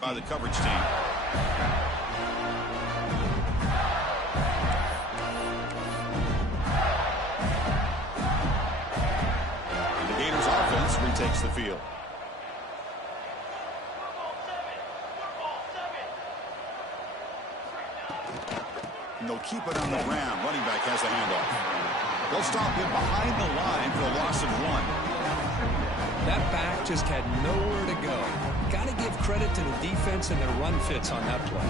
By the coverage team. The Gators offense retakes the field. And they'll keep it on the ground. Running back has the handoff. They'll stop him behind the line for a loss of 1. That back just had nowhere to go. Got to give credit to the defense and their run fits on that play.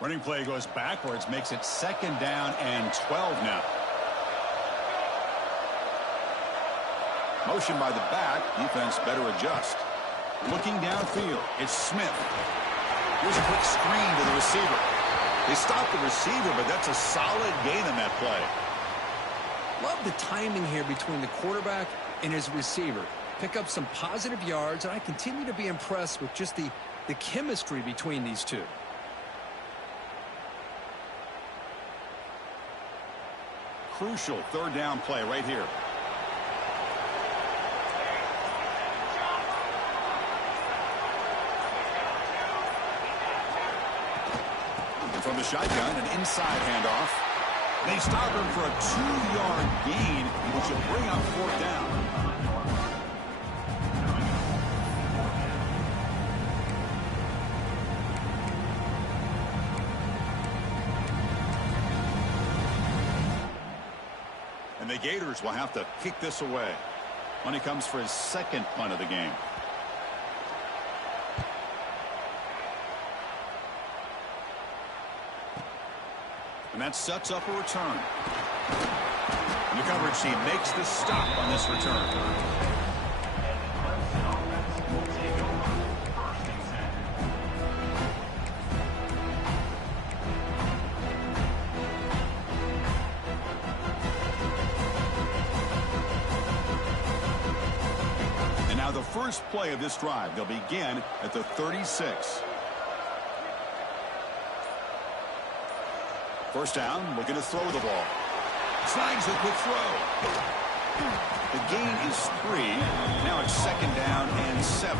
Running play goes backwards, makes it 2nd down and 12 now. Motion by the back. Defense better adjust. Looking downfield. It's Smith. Here's a quick screen to the receiver. They stop the receiver, but that's a solid gain on that play. Love the timing here between the quarterback and his receiver. Pick up some positive yards, and I continue to be impressed with just the chemistry between these two. Crucial 3rd down play right here. And from the shotgun, an inside handoff. They stop him for a 2-yard gain, which will bring up 4th down. And the Gators will have to kick this away when he comes for his 2nd punt of the game. And that sets up a return. And the coverage team makes the stop on this return. first play of this drive. They'll begin at the 36. First down, looking to throw the ball. Snags a quick throw. The gain is 3. Now it's second down and 7.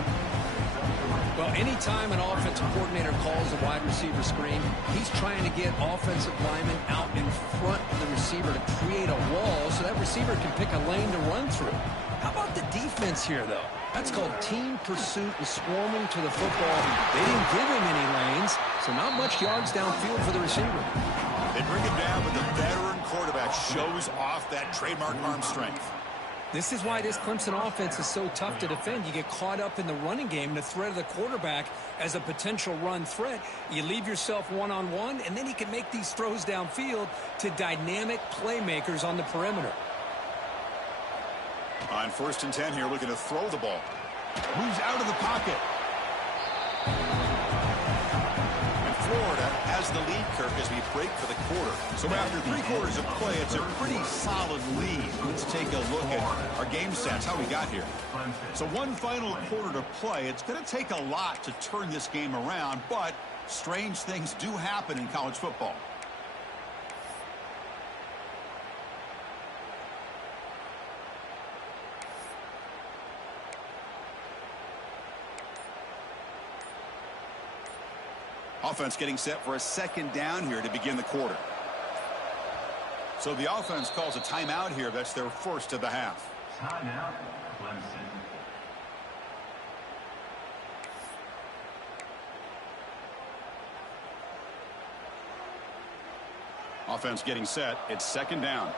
Well, anytime an offensive coordinator calls a wide receiver screen, he's trying to get offensive linemen out in front of the receiver to create a wall so that receiver can pick a lane to run through. How about the defense here, though? That's called team pursuit and swarming to the football. They didn't give him any lanes, so not much yards downfield for the receiver. They bring him down, but the veteran quarterback shows off that trademark arm strength. This is why this Clemson offense is so tough to defend. You get caught up in the running game, the threat of the quarterback as a potential run threat. You leave yourself one-on-one, and then he can make these throws downfield to dynamic playmakers on the perimeter. On 1st and 10 here, looking to throw the ball. Moves out of the pocket. And Florida has the lead, Kirk, as we break for the quarter. So after 3 quarters of play, it's a pretty solid lead. Let's take a look at our game stats, how we got here. So one final quarter to play. It's going to take a lot to turn this game around, but strange things do happen in college football. Offense getting set for a second down here to begin the quarter. So the offense calls a timeout here. That's their first of the half. Timeout, Clemson. Offense getting set. It's second down.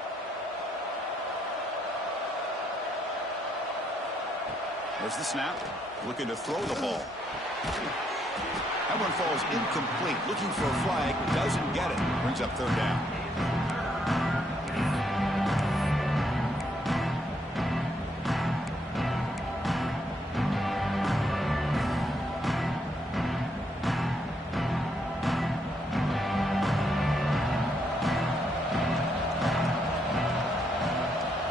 There's the snap. Looking to throw the ball. That one falls incomplete. Looking for a flag. Doesn't get it. Brings up third down.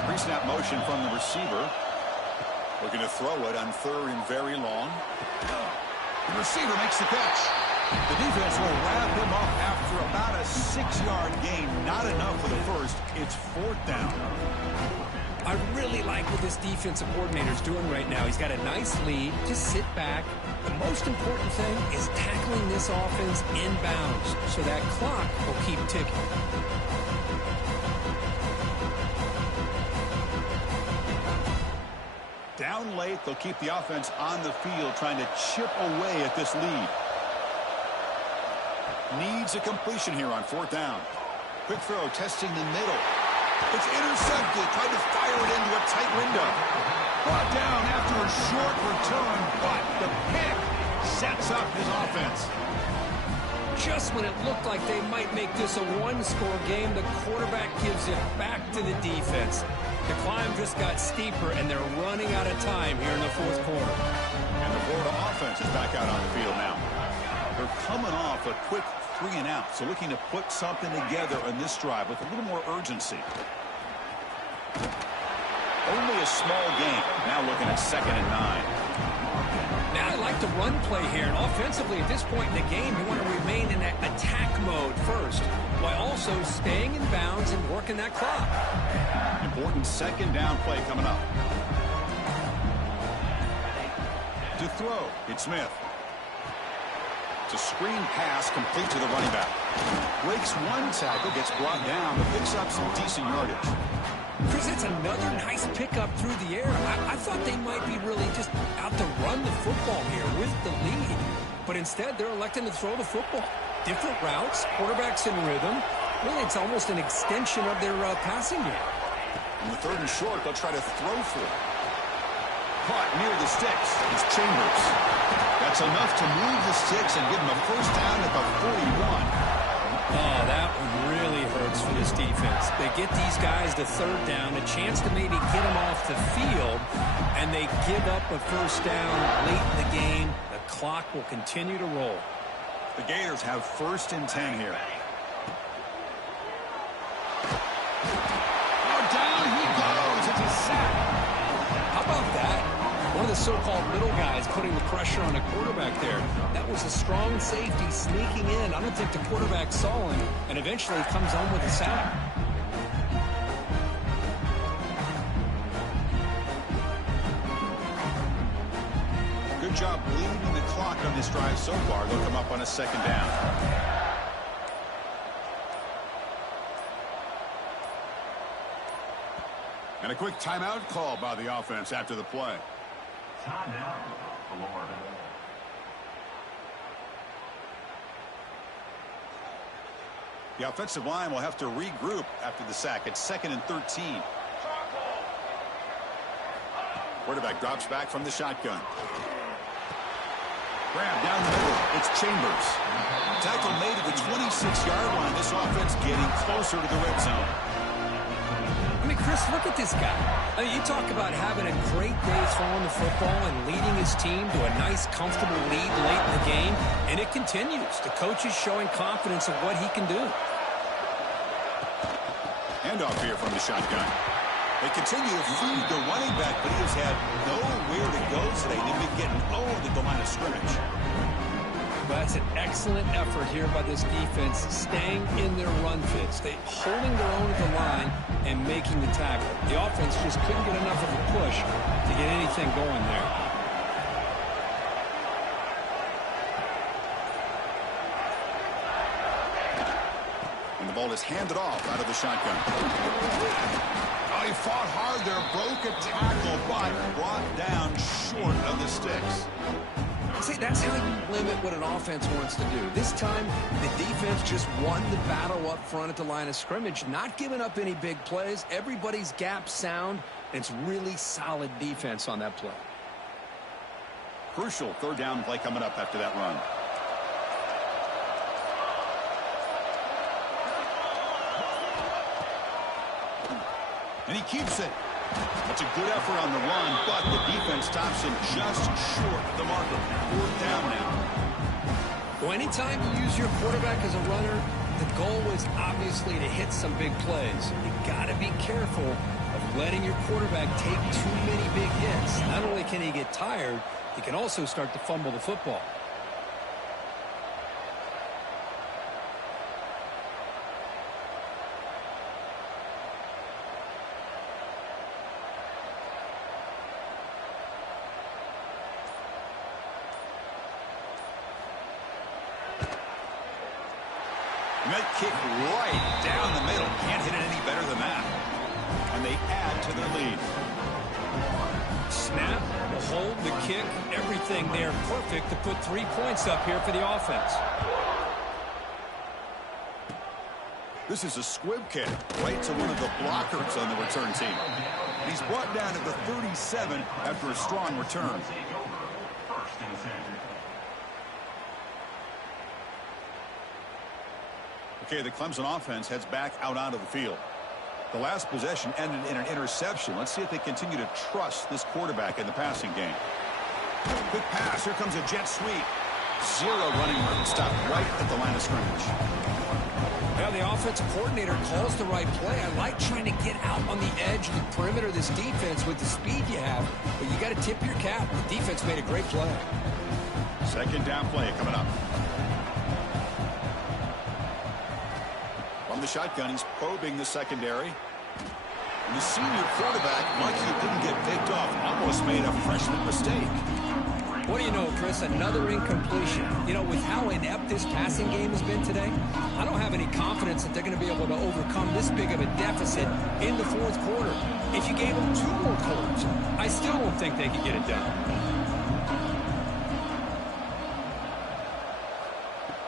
Pre-snap motion from the receiver. Looking to throw it on 3rd and very long. The receiver makes the catch. The defense will wrap him up after about a 6-yard gain. Not enough for the first. It's 4th down. I really like what this defensive coordinator is doing right now. He's got a nice lead. Just sit back. The most important thing is tackling this offense inbounds so that clock will keep ticking. Down late, they'll keep the offense on the field trying to chip away at this lead. Needs a completion here on 4th down. Quick throw, testing the middle. It's intercepted, tried to fire it into a tight window. Brought down after a short return, but the pick sets up his offense. Just when it looked like they might make this a one-score game, the quarterback gives it back to the defense. The climb just got steeper, and they're running out of time here in the 4th quarter. And the Florida offense is back out on the field now. They're coming off a quick 3-and-out, so looking to put something together on this drive with a little more urgency. Only a small gain. Now looking at 2nd and 9. Now, I like the run play here, and offensively at this point in the game, you want to remain in that attack mode first, while also staying in bounds and working that clock. Important 2nd down play coming up. To throw, it's Smith. It's a screen pass complete to the running back. Breaks one tackle, gets brought down, but picks up some decent yardage. Chris, that's another nice pickup through the air. I thought they might be really just out to run the football here with the lead. But instead, they're electing to throw the football. Different routes, quarterbacks in rhythm. Really, it's almost an extension of their passing game. On the 3rd and short, they'll try to throw for it. Caught near the sticks. It's Chambers. That's enough to move the sticks and give them a first down at the 41. Oh, that one really hurts for this defense. They get these guys to 3rd down, a chance to maybe get them off the field, and they give up a first down late in the game. The clock will continue to roll. The Gators have 1st and 10 here. Oh, down he goes. It's a sack. How about that? One of the so-called middle guys putting the pressure on a quarterback there. That was a strong safety sneaking in. I don't think the quarterback saw him, and eventually comes home with a sack. Good job bleeding the clock on this drive so far. They'll come up on a second down. And a quick timeout call by the offense after the play. Timeout, Florida. The offensive line will have to regroup after the sack. It's 2nd and 13. Quarterback drops back from the shotgun. Grab down the middle. It's Chambers. Tackle made at the 26-yard line. This offense getting closer to the red zone. I mean, Chris, look at this guy. I mean, you talk about having a great day throwing the football and leading his team to a nice, comfortable lead late in the game, and it continues. The coach is showing confidence of what he can do. Handoff here from the shotgun. They continue to feed the running back, but he has had nowhere to go today. They've been getting owned at the line of scrimmage. Well, that's an excellent effort here by this defense, staying in their run fits. They holding their own at the line and making the tackle. The offense just couldn't get enough of a push to get anything going there. And the ball is handed off out of the shotgun. Oh, he fought hard there, broke a tackle, but brought down short of the sticks. See, that's how you limit what an offense wants to do. This time, the defense just won the battle up front at the line of scrimmage, not giving up any big plays. Everybody's gap sound, and it's really solid defense on that play. Crucial 3rd down play coming up after that run. And he keeps it. That's a good effort on the run, but the defense stops him just short of the marker. 4th down now. Well, anytime you use your quarterback as a runner, the goal is obviously to hit some big plays. You got to be careful of letting your quarterback take too many big hits. Not only can he get tired, he can also start to fumble the football. That kick right down the middle. Can't hit it any better than that. And they add to their lead. Snap, the hold, the kick, everything there perfect to put 3 points up here for the offense. This is a squib kick right to one of the blockers on the return team. He's brought down at the 37 after a strong return. Take over. 1st and 10. Okay, the Clemson offense heads back out onto the field. The last possession ended in an interception. Let's see if they continue to trust this quarterback in the passing game. Good pass. Here comes a jet sweep. 0 running room. Stopped right at the line of scrimmage. Yeah, the offensive coordinator calls the right play. I like trying to get out on the edge of the perimeter of this defense with the speed you have, but you got to tip your cap. The defense made a great play. 2nd down play coming up. From the shotgun, he's probing the secondary. And the senior quarterback, like he didn't get picked off, almost made a freshman mistake. What do you know, Chris? Another incompletion. You know, with how inept this passing game has been today, I don't have any confidence that they're going to be able to overcome this big of a deficit in the 4th quarter. If you gave them 2 more quarters, I still don't think they could get it done.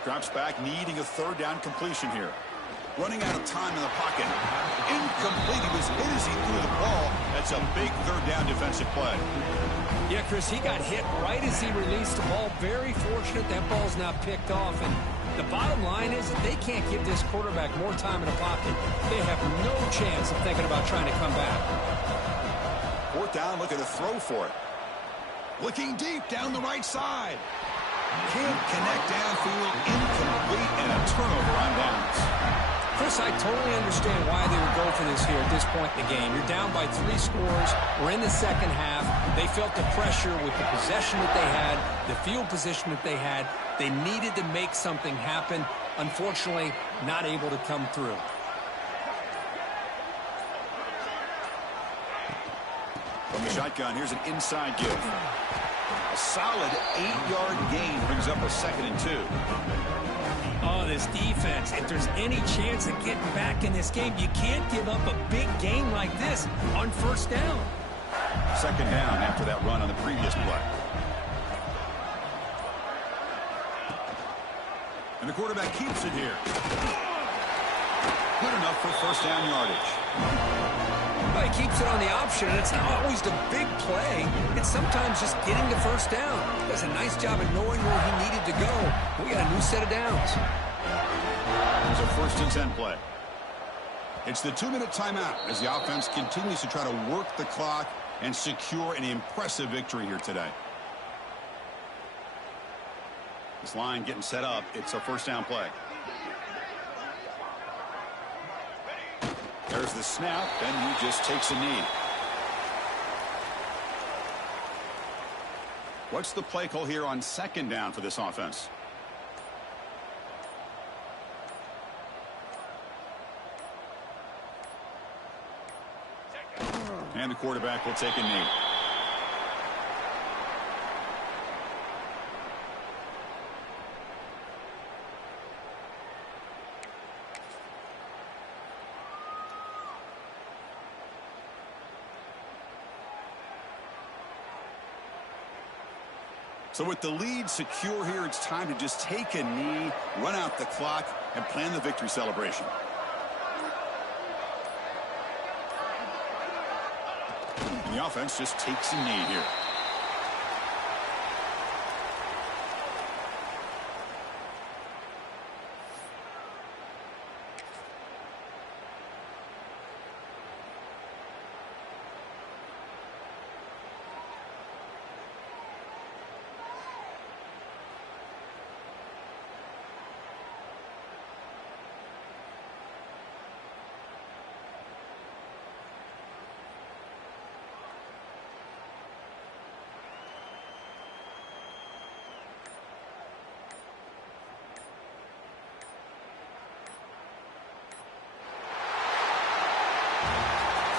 Drops back, needing a 3rd down completion here. Running out of time in the pocket. Incomplete. He was hit as he threw the ball. That's a big 3rd down defensive play. Yeah, Chris, he got hit right as he released the ball. Very fortunate that ball's not picked off. And the bottom line is that they can't give this quarterback more time in the pocket. They have no chance of thinking about trying to come back. 4th down, looking to throw for it. Looking deep down the right side. Can't connect downfield. Incomplete, and a turnover on downs. Chris, Chris, I totally understand why they would go for this here at this point in the game. You're down by 3 scores. We're in the second half. They felt the pressure with the possession that they had, the field position that they had. They needed to make something happen. Unfortunately, not able to come through. From the shotgun, here's an inside give. A solid 8-yard gain brings up a 2nd and 2. Oh, this defense, if there's any chance of getting back in this game, you can't give up a big game like this on first down. 2nd down after that run on the previous play. And the quarterback keeps it here. Good enough for first down yardage. Well, he keeps it on the option, and it's not always the big play. It's sometimes just getting the first down. Does a nice job of knowing where he needed to go. We got a new set of downs. It's a 1st and 10 play. It's the 2-minute timeout as the offense continues to try to work the clock and secure an impressive victory here today. This line getting set up. It's a first down play. There's the snap, and he just takes a knee. What's the play call here on 2nd down for this offense? And the quarterback will take a knee. So with the lead secure here, it's time to just take a knee, run out the clock, and plan the victory celebration. And the offense just takes a knee here.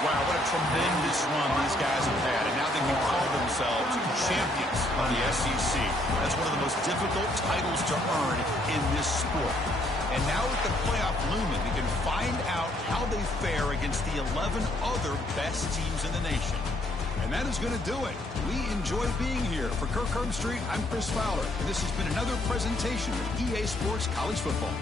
Wow, what a tremendous run these guys have had. And now they can call themselves champions of the SEC. That's one of the most difficult titles to earn in this sport. And now with the playoff looming, we can find out how they fare against the 11 other best teams in the nation. And that is going to do it. We enjoy being here. For Kirk Herbstreit, I'm Chris Fowler. And this has been another presentation of EA Sports College Football.